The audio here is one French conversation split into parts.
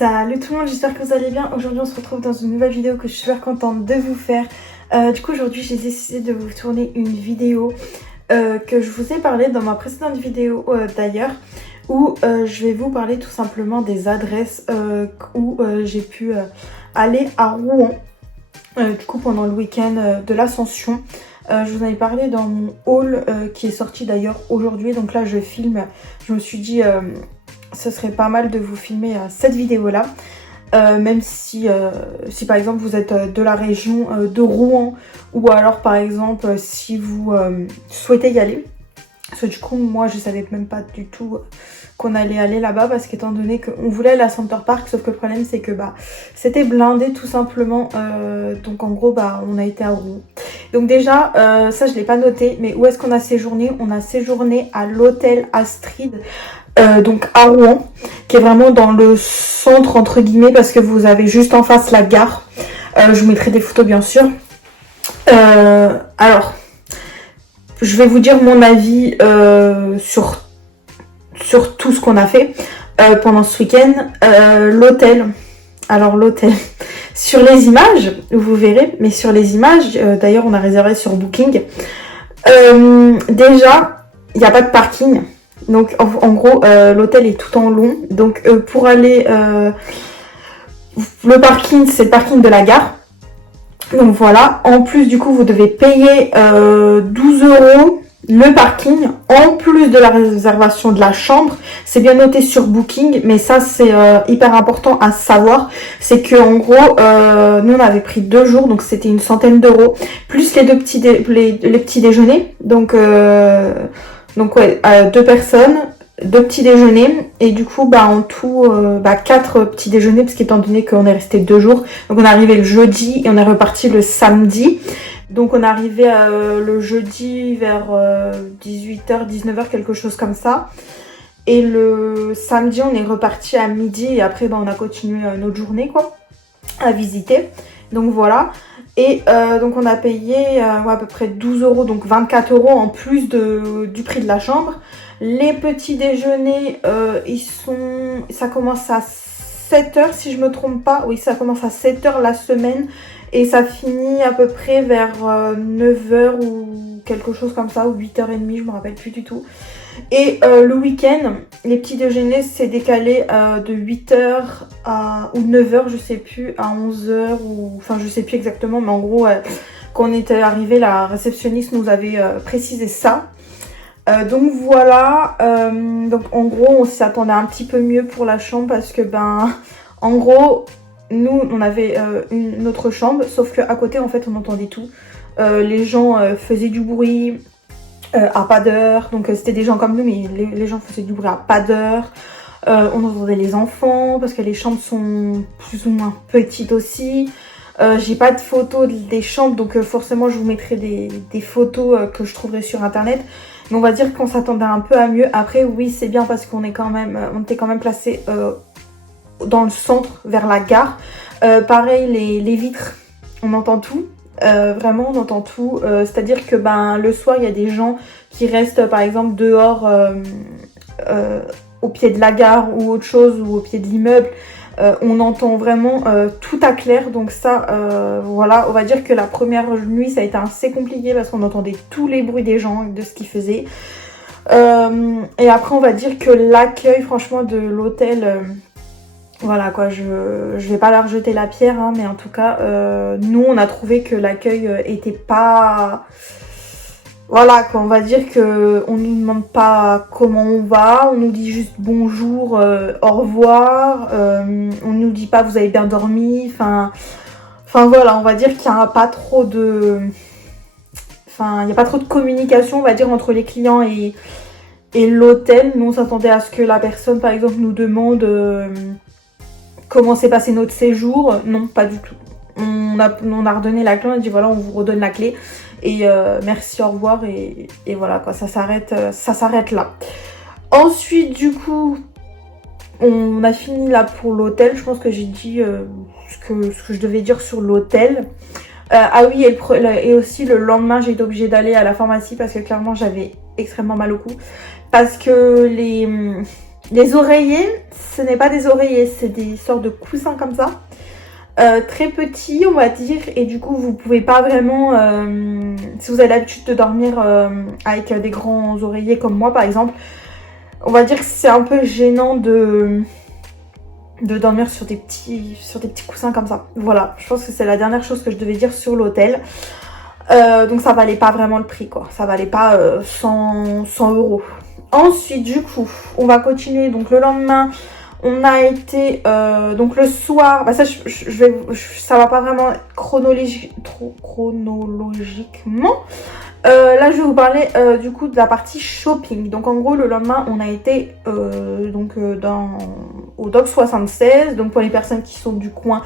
Salut tout le monde, j'espère que vous allez bien. Aujourd'hui on se retrouve dans une nouvelle vidéo que je suis super contente de vous faire. Du coup aujourd'hui j'ai décidé de vous tourner une vidéo que je vous ai parlé dans ma précédente vidéo d'ailleurs, où je vais vous parler tout simplement des adresses où j'ai pu aller à Rouen du coup pendant le week-end de l'Ascension. Je vous en ai parlé dans mon haul qui est sorti d'ailleurs aujourd'hui, donc là je filme, je me suis dit ce serait pas mal de vous filmer cette vidéo là, même si par exemple vous êtes de la région de Rouen, ou alors par exemple si vous souhaitez y aller, parce que du coup moi je savais même pas du tout qu'on allait aller là-bas, parce qu'étant donné qu'on voulait aller à Center Park, sauf que le problème c'est que c'était blindé tout simplement, donc en gros on a été à Rouen. Donc déjà ça je l'ai pas noté, mais où est-ce qu'on a séjourné? On a séjourné à l'hôtel Astrid, donc à Rouen, qui est vraiment dans le centre entre guillemets, parce que vous avez juste en face la gare. Je vous mettrai des photos bien sûr. Alors je vais vous dire mon avis sur tout ce qu'on a fait pendant ce week-end. L'hôtel, alors l'hôtel sur les images vous verrez, mais sur les images d'ailleurs on a réservé sur Booking, déjà il n'y a pas de parking. Donc en gros l'hôtel est tout en long, donc pour aller le parking, c'est le parking de la gare, donc voilà. En plus du coup vous devez payer 12 € le parking, en plus de la réservation de la chambre. C'est bien noté sur Booking, mais ça c'est hyper important à savoir, c'est que en gros nous on avait pris 2 jours, donc c'était une centaine d'euros, plus les deux petits les petits déjeuners, donc ouais, 2 personnes, 2 petits déjeuners, et du coup en tout 4 petits déjeuners, parce qu'étant donné qu'on est resté 2 jours, donc on est arrivé le jeudi et on est reparti le samedi. Donc on est arrivé le jeudi vers 18h, 19h, quelque chose comme ça. Et le samedi on est reparti à midi, et après on a continué notre journée quoi, à visiter. Donc voilà. Et donc on a payé à peu près 12 €, donc 24 € en plus du prix de la chambre. Les petits déjeuners, ça commence à 7h si je me trompe pas. Oui, ça commence à 7h la semaine, et ça finit à peu près vers 9h ou quelque chose comme ça, ou 8h30, je me rappelle plus du tout. Et le week-end, les petits déjeuners c'est décalé de 8h ou 9h, je sais plus, à 11h, ou enfin je sais plus exactement, mais en gros quand on était arrivé, la réceptionniste nous avait précisé ça. Donc voilà, donc en gros on s'attendait un petit peu mieux pour la chambre, parce que en gros nous on avait une autre chambre, sauf qu'à côté en fait on entendait tout. Les gens faisaient du bruit à pas d'heure, donc c'était des gens comme nous, mais les gens faisaient du bruit à pas d'heure. On entendait les enfants, parce que les chambres sont plus ou moins petites aussi. J'ai pas de photos des chambres, donc forcément je vous mettrai des photos que je trouverai sur internet. Mais on va dire qu'on s'attendait un peu à mieux. Après oui c'est bien, parce qu'on était quand même placé dans le centre, vers la gare. Pareil, les vitres, on entend tout. Vraiment on entend tout, c'est à dire que le soir il y a des gens qui restent par exemple dehors au pied de la gare ou autre chose, ou au pied de l'immeuble. On entend vraiment tout à clair, donc ça voilà, on va dire que la première nuit ça a été assez compliqué, parce qu'on entendait tous les bruits des gens, de ce qu'ils faisaient. Et après on va dire que l'accueil franchement de l'hôtel, voilà quoi, je vais pas leur jeter la pierre, hein, mais en tout cas nous on a trouvé que l'accueil était pas, voilà quoi, on va dire que on nous demande pas comment on va, on nous dit juste bonjour, au revoir, on nous dit pas vous avez bien dormi, enfin voilà, on va dire qu'il y a pas trop de communication, on va dire, entre les clients et l'hôtel. Nous on s'attendait à ce que la personne par exemple nous demande comment s'est passé notre séjour. Non, pas du tout. On a redonné la clé, on a dit voilà, on vous redonne la clé, et merci, au revoir, et voilà quoi, ça s'arrête là. Ensuite du coup on a fini là pour l'hôtel. Je pense que j'ai dit ce que je devais dire sur l'hôtel. Ah oui, et aussi le lendemain j'ai été obligée d'aller à la pharmacie, parce que clairement j'avais extrêmement mal au cou, parce que Les oreillers, ce n'est pas des oreillers, c'est des sortes de coussins comme ça. Très petits, on va dire, et du coup vous pouvez pas vraiment, si vous avez l'habitude de dormir avec des grands oreillers comme moi par exemple, on va dire que c'est un peu gênant de dormir sur des petits coussins comme ça. Voilà, je pense que c'est la dernière chose que je devais dire sur l'hôtel. Donc ça valait pas vraiment le prix quoi, ça valait pas 100 euros. Ensuite du coup, on va continuer, donc le lendemain, on a été, donc le soir, bah ça ça va pas vraiment chronologiquement. Là je vais vous parler du coup de la partie shopping. Donc en gros le lendemain on a été au Dock 76. Donc pour les personnes qui sont du coin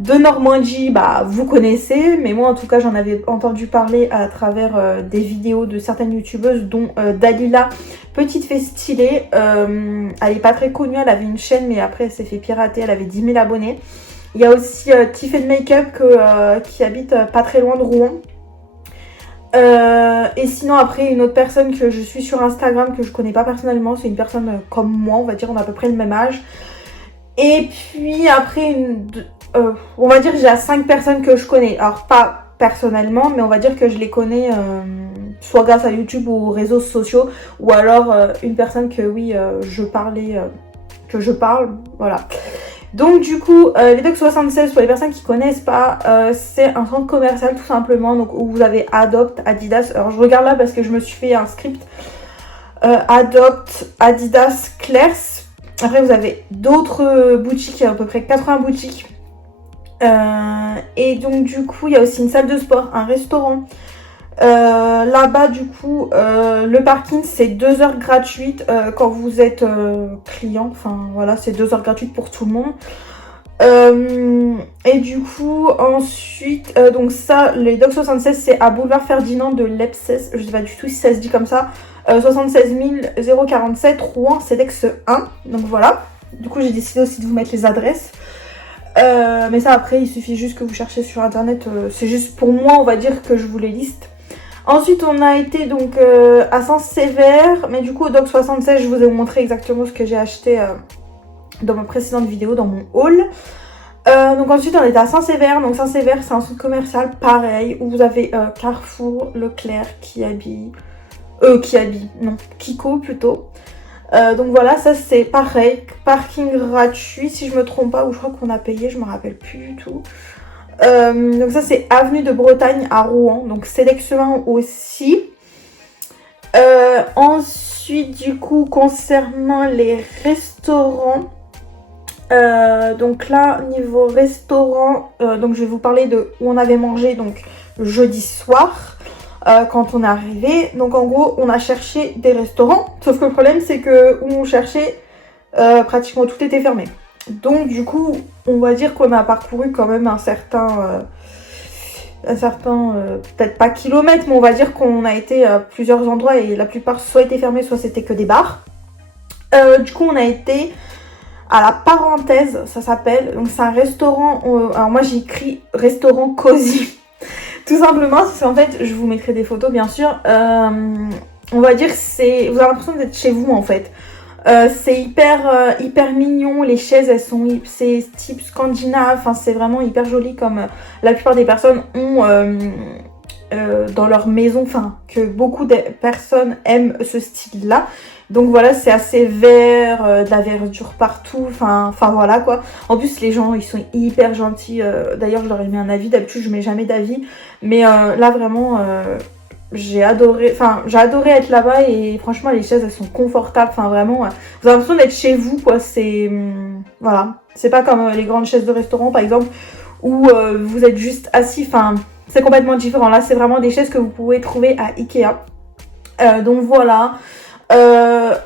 de Normandie, bah vous connaissez, mais moi en tout cas j'en avais entendu parler à travers des vidéos de certaines youtubeuses, dont Dalila, petite fée stylée. Elle est pas très connue, elle avait une chaîne mais après elle s'est fait pirater, elle avait 10 000 abonnés. Il y a aussi Tiff Makeup qui habite pas très loin de Rouen. Et sinon après une autre personne que je suis sur Instagram que je connais pas personnellement, c'est une personne comme moi, on va dire on a à peu près le même âge. Et puis après on va dire j'ai 5 personnes que je connais, alors pas personnellement mais on va dire que je les connais soit grâce à YouTube ou aux réseaux sociaux, ou alors une personne que oui que je parle, voilà. Donc du coup, les Dock 76, pour les personnes qui connaissent pas, c'est un centre commercial tout simplement, donc où vous avez Adopt, Adidas. Alors je regarde là parce que je me suis fait un script. Adopt, Adidas, Claire's. Après vous avez d'autres boutiques, il y a à peu près 80 boutiques. Et donc du coup, il y a aussi une salle de sport, un restaurant. Là-bas du coup le parking c'est 2 heures gratuites quand vous êtes client, enfin voilà, c'est 2 heures gratuites pour tout le monde. Et du coup ensuite donc ça, les Dock 76 c'est à boulevard Ferdinand de Lebsès, je sais pas du tout si ça se dit comme ça, 76 047 Rouen CEDEX 1. Donc voilà, du coup j'ai décidé aussi de vous mettre les adresses. Mais ça après il suffit juste que vous cherchez sur internet, c'est juste pour moi on va dire que je vous les liste. Ensuite on a été donc à Saint-Sévère, mais du coup au Dock 76 je vous ai montré exactement ce que j'ai acheté dans ma précédente vidéo, dans mon haul. Donc ensuite on était à Saint-Sévère, donc Saint-Sévère c'est un centre commercial pareil, où vous avez Carrefour, Leclerc, Kiko plutôt. Donc voilà, ça c'est pareil, parking gratuit si je me trompe pas, ou je crois qu'on a payé, je me rappelle plus du tout. Donc ça c'est avenue de Bretagne à Rouen, donc CEDEX 1 aussi. Ensuite du coup concernant les restaurants, donc là niveau restaurant, donc je vais vous parler de où on avait mangé donc jeudi soir. Quand on est arrivé, donc en gros on a cherché des restaurants, sauf que le problème c'est que où on cherchait pratiquement tout était fermé. Donc du coup on va dire qu'on a parcouru quand même un certain peut-être pas kilomètre, mais on va dire qu'on a été à plusieurs endroits et la plupart soit étaient fermés, soit c'était que des bars. Du coup on a été à la Parenthèse, ça s'appelle, donc c'est un restaurant, alors moi j'ai écrit restaurant cosy. Tout simplement, c'est en fait, je vous mettrai des photos bien sûr, on va dire que vous avez l'impression d'être chez vous en fait. C'est hyper mignon, les chaises elles sont, c'est type scandinave, enfin c'est vraiment hyper joli comme la plupart des personnes ont dans leur maison, enfin que beaucoup de personnes aiment ce style là. Donc voilà, c'est assez vert, de la verdure partout, enfin voilà quoi. En plus les gens ils sont hyper gentils, d'ailleurs je leur ai mis un avis, d'habitude je mets jamais d'avis, mais là vraiment j'ai adoré être là-bas et franchement les chaises elles sont confortables, enfin vraiment vous avez l'impression d'être chez vous quoi, c'est voilà, c'est pas comme les grandes chaises de restaurant par exemple où vous êtes juste assis, enfin c'est complètement différent. Là c'est vraiment des chaises que vous pouvez trouver à Ikea. Donc voilà.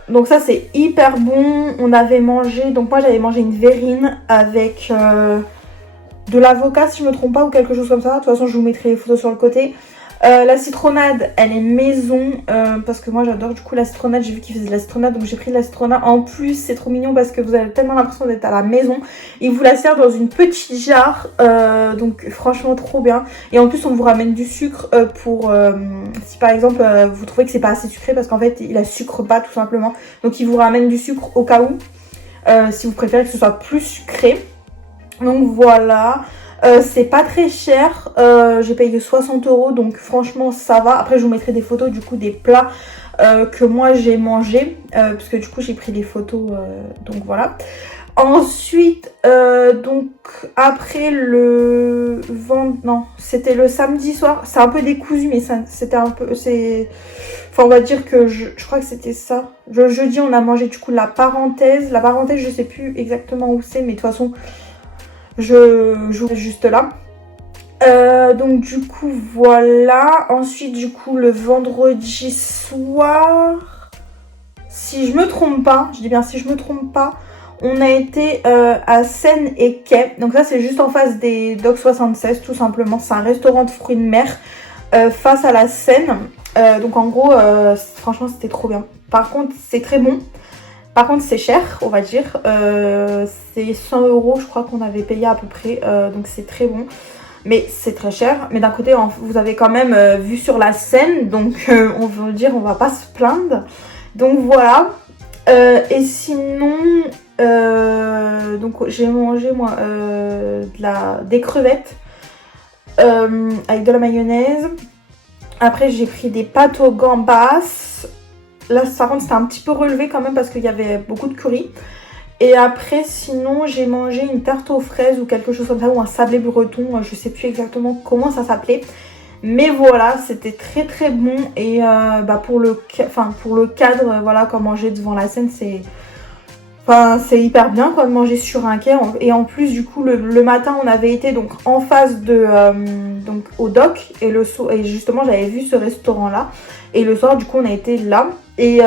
Donc ça c'est hyper bon. On avait mangé, donc moi j'avais mangé une verrine avec de l'avocat si je me trompe pas ou quelque chose comme ça. De toute façon je vous mettrai les photos sur le côté. La citronnade, elle est maison parce que moi j'adore du coup la citronnade. J'ai vu qu'ils faisaient de la citronnade donc j'ai pris de la citronnade. En plus c'est trop mignon parce que vous avez tellement l'impression d'être à la maison. Ils vous la servent dans une petite jarre donc franchement trop bien. Et en plus on vous ramène du sucre pour si par exemple vous trouvez que c'est pas assez sucré parce qu'en fait il la sucre pas tout simplement. Donc ils vous ramènent du sucre au cas où si vous préférez que ce soit plus sucré. Donc voilà. C'est pas très cher, j'ai payé 60 € donc franchement ça va. Après je vous mettrai des photos du coup des plats que moi j'ai mangé parce que du coup j'ai pris des photos donc voilà. Ensuite donc après le non c'était le samedi soir, c'est un peu décousu mais c'était un peu enfin on va dire que je crois que c'était ça. Le jeudi on a mangé du coup la parenthèse je sais plus exactement où c'est mais de toute façon je joue juste là. Donc du coup voilà. Ensuite du coup le vendredi soir, si je me trompe pas, je dis bien si je me trompe pas, on a été à Seine et Quai. Donc ça c'est juste en face des Docks 76 tout simplement. C'est un restaurant de fruits de mer face à la Seine. Donc en gros franchement c'était trop bien. Par contre c'est très bon. Par contre c'est cher on va dire, c'est 100 € je crois qu'on avait payé à peu près, donc c'est très bon. Mais c'est très cher, mais d'un côté vous avez quand même vu sur la Seine, donc on veut dire on va pas se plaindre. Donc voilà, et sinon donc j'ai mangé moi des crevettes avec de la mayonnaise. Après j'ai pris des pâtes aux gambas. Là, par contre, c'était un petit peu relevé quand même parce qu'il y avait beaucoup de curry. Et après, sinon, j'ai mangé une tarte aux fraises ou quelque chose comme ça, ou un sablé breton. Je sais plus exactement comment ça s'appelait. Mais voilà, c'était très très bon. Et pour le cadre, voilà, quand manger devant la Seine, c'est hyper bien quoi de manger sur un quai. Et en plus, du coup, le matin, on avait été donc en face donc au dock. Et justement, j'avais vu ce restaurant-là. Et le soir, du coup, on a été là. Et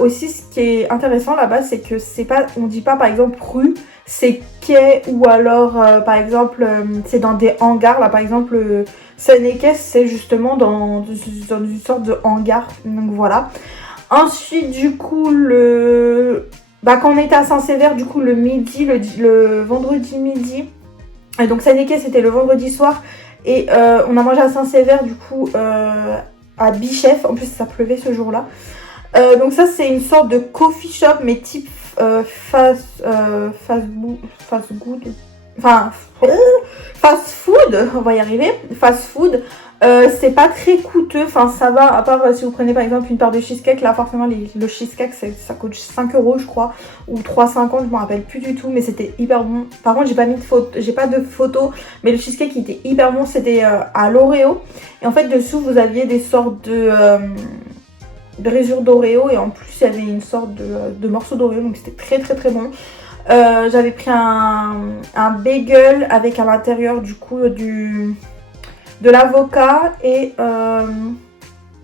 aussi, ce qui est intéressant là-bas, c'est que c'est pas, on dit pas par exemple rue, c'est quai ou alors par exemple c'est dans des hangars. Là, par exemple, Seine et Quai, c'est justement dans une sorte de hangar. Donc voilà. Ensuite, du coup, quand on était à Saint-Sévère, du coup, le midi, le vendredi midi, et donc Seine et Quai, c'était le vendredi soir. Et on a mangé à Saint-Sévère, du coup, à Bichef. En plus, ça pleuvait ce jour-là. Donc ça c'est une sorte de coffee shop mais type fast food, on va y arriver, fast food. C'est pas très coûteux, enfin ça va, à part si vous prenez par exemple une part de cheesecake, là forcément le cheesecake ça coûte 5 € je crois, ou 3,50, je me rappelle plus du tout, mais c'était hyper bon. Par contre j'ai pas de photo, mais le cheesecake il était hyper bon, c'était à l'Oreo, et en fait dessous vous aviez des sortes de brisure d'Oreo et en plus il y avait une sorte de morceau d'Oreo, donc c'était très très très bon. J'avais pris un bagel avec à l'intérieur du coup de l'avocat et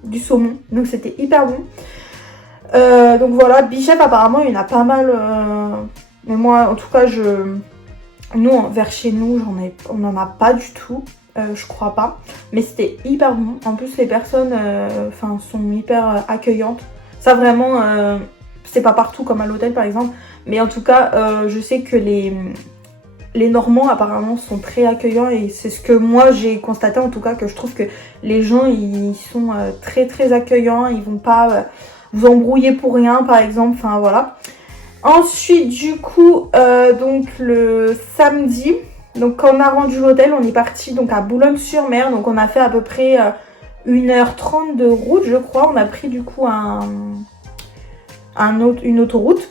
du saumon, donc c'était hyper bon. Donc voilà, Bichef apparemment il y en a pas mal, mais moi en tout cas nous vers chez nous on n'en a pas du tout. Je crois pas, mais c'était hyper bon. En plus les personnes sont hyper accueillantes. Ça vraiment c'est pas partout comme à l'hôtel par exemple, mais en tout cas je sais que les Normands apparemment sont très accueillants et c'est ce que moi j'ai constaté en tout cas, que je trouve que les gens ils sont très très accueillants, ils vont pas vous embrouiller pour rien par exemple, enfin voilà. Ensuite du coup donc le samedi, donc quand on a rendu l'hôtel, on est parti donc à Boulogne-sur-Mer. Donc on a fait à peu près 1h30 de route je crois. On a pris du coup une autoroute.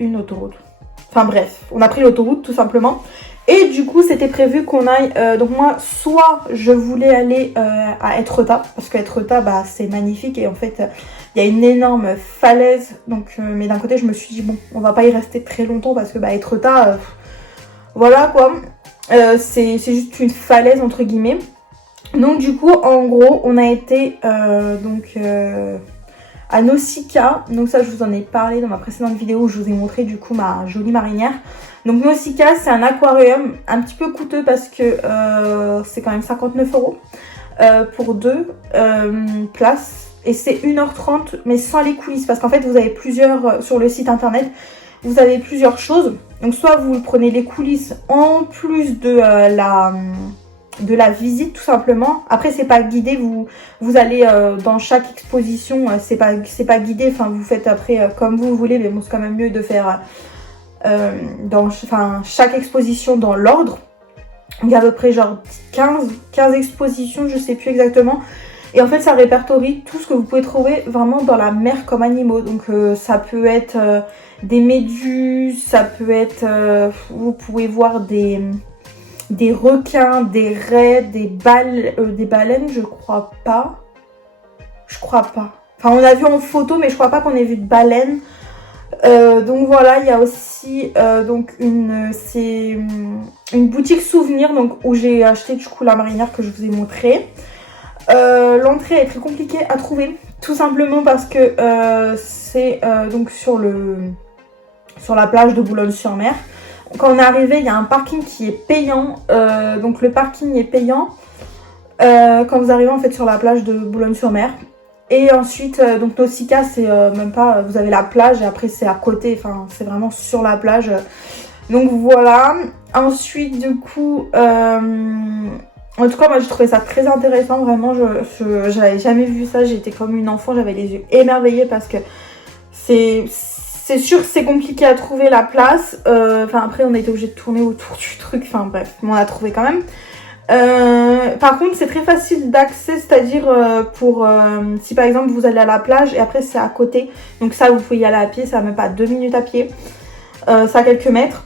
Une autoroute. Enfin bref, on a pris l'autoroute tout simplement. Et du coup c'était prévu qu'on aille, donc moi soit je voulais aller à Etretat, parce que Etretat c'est magnifique et en fait il y a une énorme falaise. Donc, mais d'un côté je me suis dit bon on va pas y rester très longtemps parce que Etretat... voilà quoi, c'est juste une falaise entre guillemets. Donc du coup en gros on a été à Nausicaa. Donc ça je vous en ai parlé dans ma précédente vidéo où je vous ai montré du coup ma jolie marinière. Donc Nausicaa c'est un aquarium un petit peu coûteux parce que c'est quand même 59 €. pour 2 places. Et c'est 1h30 mais sans les coulisses. Parce qu'en fait vous avez plusieurs, sur le site internet, vous avez plusieurs choses. Donc soit vous prenez les coulisses en plus de la visite tout simplement. Après c'est pas guidé, vous allez dans chaque exposition, c'est pas guidé, enfin vous faites après comme vous voulez, mais bon c'est quand même mieux de faire chaque exposition dans l'ordre. Il y a à peu près genre 15 expositions, je sais plus exactement. Et en fait ça répertorie tout ce que vous pouvez trouver vraiment dans la mer comme animaux. Donc ça peut être des méduses, ça peut être, vous pouvez voir des requins, des raies, des baleines, je crois pas. Enfin, on a vu en photo, mais je crois pas qu'on ait vu de baleines. Donc voilà, il y a aussi c'est une boutique souvenir donc, où j'ai acheté du coup la marinière que je vous ai montré. L'entrée est très compliquée à trouver, tout simplement parce que c'est donc sur la plage de Boulogne-sur-Mer. Quand on est arrivé, il y a un parking qui est payant. Donc le parking est payant quand vous arrivez en fait sur la plage de Boulogne-sur-Mer. Et ensuite, donc Nausicaa, c'est même pas, vous avez la plage et après c'est à côté, enfin c'est vraiment sur la plage. Donc voilà. Ensuite, du coup, en tout cas, moi j'ai trouvé ça très intéressant, vraiment. J'avais jamais vu ça, j'étais comme une enfant, j'avais les yeux émerveillés parce que c'est sûr que c'est compliqué à trouver la place. Enfin après on a été obligé de tourner autour du truc. Enfin bref, mais on a trouvé quand même. Par contre c'est très facile d'accès, c'est-à-dire pour si par exemple vous allez à la plage et après c'est à côté. Donc ça vous pouvez y aller à pied, ça va même pas 2 minutes à pied. Ça a quelques mètres.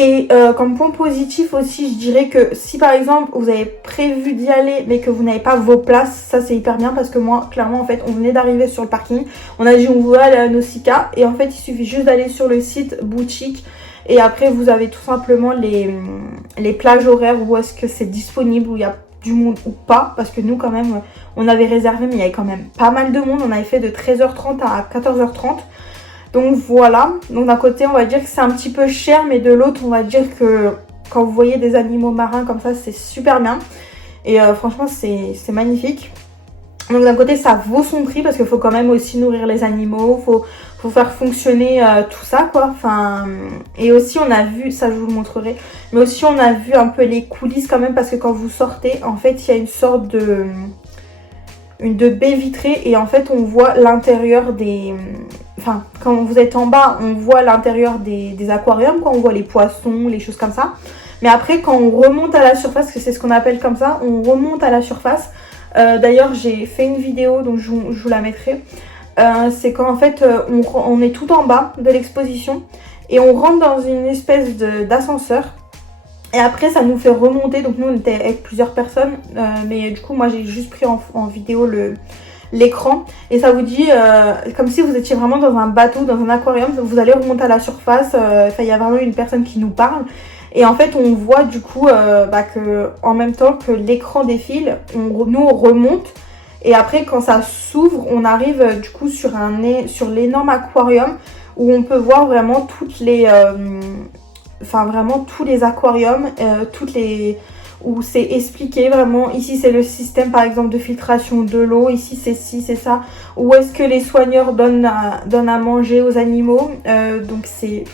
Et comme point positif aussi, je dirais que si par exemple vous avez prévu d'y aller mais que vous n'avez pas vos places, ça c'est hyper bien parce que moi clairement en fait on venait d'arriver sur le parking, on a dit on veut aller à Nausicaa et en fait il suffit juste d'aller sur le site boutique et après vous avez tout simplement les plages horaires où est-ce que c'est disponible, où il y a du monde ou pas, parce que nous quand même on avait réservé mais il y avait quand même pas mal de monde, on avait fait de 13h30 à 14h30. Donc voilà, donc d'un côté on va dire que c'est un petit peu cher, mais de l'autre on va dire que quand vous voyez des animaux marins comme ça c'est super bien. Et franchement c'est magnifique. Donc d'un côté ça vaut son prix parce qu'il faut quand même aussi nourrir les animaux, faut faire fonctionner tout ça quoi. Enfin, et aussi on a vu, ça je vous le montrerai, mais aussi on a vu un peu les coulisses quand même parce que quand vous sortez en fait il y a une sorte de baie vitrée et en fait on voit l'intérieur des... Enfin, quand vous êtes en bas, on voit l'intérieur des aquariums, quand on voit les poissons, les choses comme ça. Mais après, quand on remonte à la surface, parce que c'est ce qu'on appelle comme ça, on remonte à la surface. D'ailleurs, j'ai fait une vidéo, donc je vous la mettrai. C'est quand en fait, on est tout en bas de l'exposition et on rentre dans une espèce d'ascenseur. Et après, ça nous fait remonter. Donc nous, on était avec plusieurs personnes. Mais du coup, moi, j'ai juste pris en vidéo l'écran et ça vous dit comme si vous étiez vraiment dans un bateau, dans un aquarium, vous allez remonter à la surface, il y a vraiment une personne qui nous parle et en fait on voit du coup que en même temps que l'écran défile, nous on remonte et après quand ça s'ouvre on arrive du coup sur l'énorme aquarium où on peut voir vraiment toutes les vraiment tous les aquariums, où c'est expliqué vraiment, ici c'est le système par exemple de filtration de l'eau, ici c'est ci, c'est ça, où est-ce que les soigneurs donnent à manger aux animaux, donc c'est...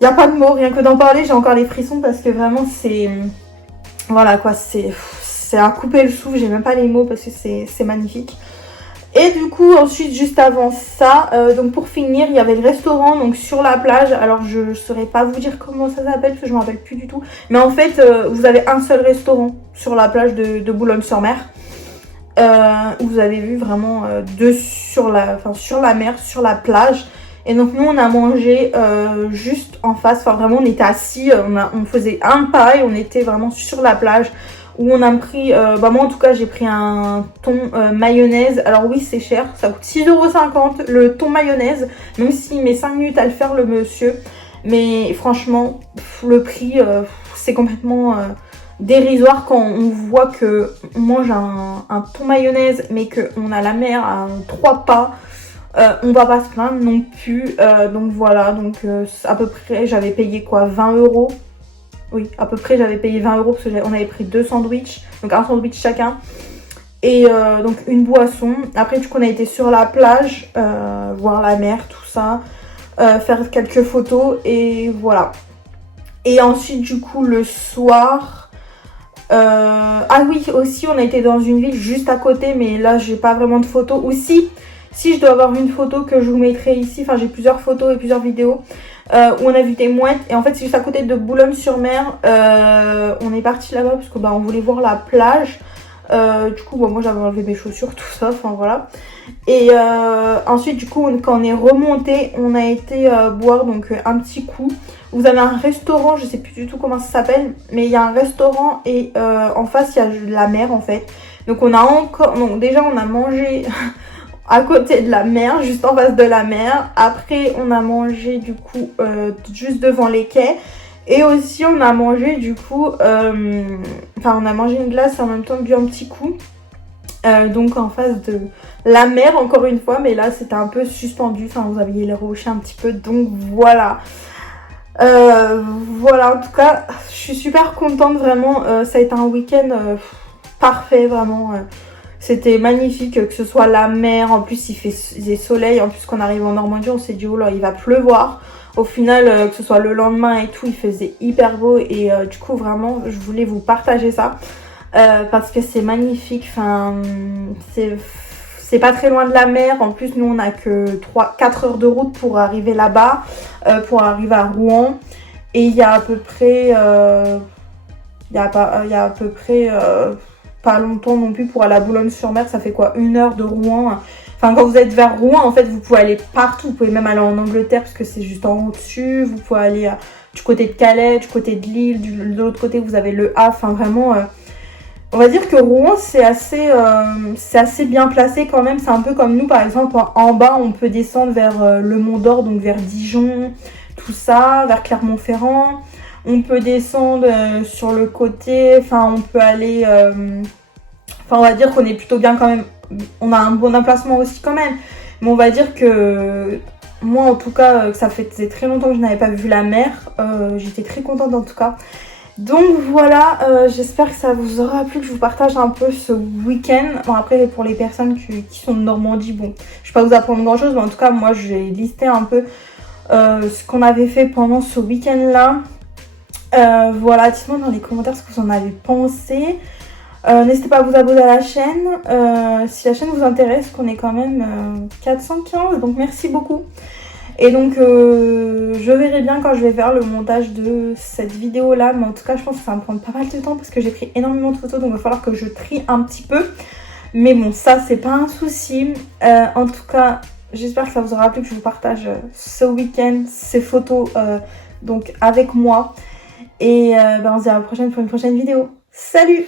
Il n'y a pas de mots, rien que d'en parler j'ai encore les frissons parce que vraiment c'est... Voilà quoi, c'est à couper le souffle, j'ai même pas les mots parce que c'est magnifique. Et du coup ensuite juste avant ça, donc pour finir il y avait le restaurant donc sur la plage. Alors je saurais pas vous dire comment ça s'appelle parce que je me rappelle plus du tout. Mais en fait vous avez un seul restaurant sur la plage de Boulogne-sur-Mer. Où vous avez vu vraiment sur la mer, sur la plage. Et donc nous on a mangé juste en face, enfin vraiment on était assis, on faisait un pas et on était vraiment sur la plage. Où on a pris, moi en tout cas j'ai pris un thon mayonnaise. Alors oui c'est cher, ça coûte 6,50€ le thon mayonnaise. Même s'il met 5 minutes à le faire le monsieur. Mais franchement le prix c'est complètement dérisoire quand on voit qu'on mange un thon mayonnaise. Mais qu'on a la mer à 3 pas. On va pas se plaindre non plus. Donc voilà, donc à peu près j'avais payé quoi 20€. Oui, à peu près, j'avais payé 20 € parce qu'on avait pris 2 sandwichs, donc un sandwich chacun. Et donc une boisson. Après, du coup, on a été sur la plage, voir la mer, tout ça, faire quelques photos et voilà. Et ensuite, du coup, le soir... Ah oui, aussi, on a été dans une ville juste à côté, mais là, j'ai pas vraiment de photos. Ou si je dois avoir une photo que je vous mettrai ici, enfin, j'ai plusieurs photos et plusieurs vidéos où on a vu des mouettes. Et en fait, c'est juste à côté de Boulogne-sur-Mer. On est parti là-bas parce que on voulait voir la plage. Du coup, moi, j'avais enlevé mes chaussures, tout ça, enfin voilà. Et ensuite, du coup, quand on est remonté, on a été boire donc un petit coup. Vous avez un restaurant, je sais plus du tout comment ça s'appelle, mais il y a un restaurant et en face, il y a la mer en fait. Donc on a encore, donc déjà on a mangé à côté de la mer, juste en face de la mer. Après, on a mangé du coup juste devant les quais. Et aussi, on a mangé du coup, on a mangé une glace et en même temps bu un petit coup. Donc en face de la mer encore une fois, mais là c'était un peu suspendu, enfin vous aviez les rochers un petit peu, donc voilà. Voilà, en tout cas, je suis super contente vraiment, ça a été un week-end parfait vraiment. C'était magnifique, que ce soit la mer, en plus il faisait soleil, en plus qu'on arrive en Normandie, on s'est dit oh là il va pleuvoir. Au final, que ce soit le lendemain et tout, il faisait hyper beau et du coup vraiment je voulais vous partager ça. Parce que c'est magnifique, enfin c'est pas très loin de la mer, en plus nous on a que 4 heures de route pour arriver là-bas, pour arriver à Rouen, et il y a à peu près pas longtemps non plus pour aller à Boulogne-sur-Mer, ça fait quoi, 1 heure de Rouen. Enfin quand vous êtes vers Rouen en fait vous pouvez aller partout, vous pouvez même aller en Angleterre parce que c'est juste en au-dessus, vous pouvez aller du côté de Calais, du côté de Lille, de l'autre côté vous avez le Havre, enfin vraiment... on va dire que Rouen, c'est assez bien placé quand même. C'est un peu comme nous, par exemple, en bas, on peut descendre vers le Mont d'Or, donc vers Dijon, tout ça, vers Clermont-Ferrand. On peut descendre sur le côté, enfin, on peut aller... on va dire qu'on est plutôt bien quand même. On a un bon emplacement aussi quand même. Mais on va dire que... Moi, en tout cas, ça faisait très longtemps que je n'avais pas vu la mer. J'étais très contente, en tout cas. Donc voilà, j'espère que ça vous aura plu, que je vous partage un peu ce week-end. Bon après pour les personnes qui sont de Normandie, bon je vais pas vous apprendre grand chose, mais en tout cas moi j'ai listé un peu ce qu'on avait fait pendant ce week-end là. Voilà, dites-moi dans les commentaires ce que vous en avez pensé. N'hésitez pas à vous abonner à la chaîne si la chaîne vous intéresse, qu'on est quand même 415, donc merci beaucoup. Et donc je verrai bien quand je vais faire le montage de cette vidéo là, mais en tout cas je pense que ça va me prendre pas mal de temps parce que j'ai pris énormément de photos, donc il va falloir que je trie un petit peu, mais bon ça c'est pas un souci. En tout cas j'espère que ça vous aura plu, que je vous partage ce week-end ces photos donc avec moi, et on se dit à la prochaine pour une prochaine vidéo. Salut!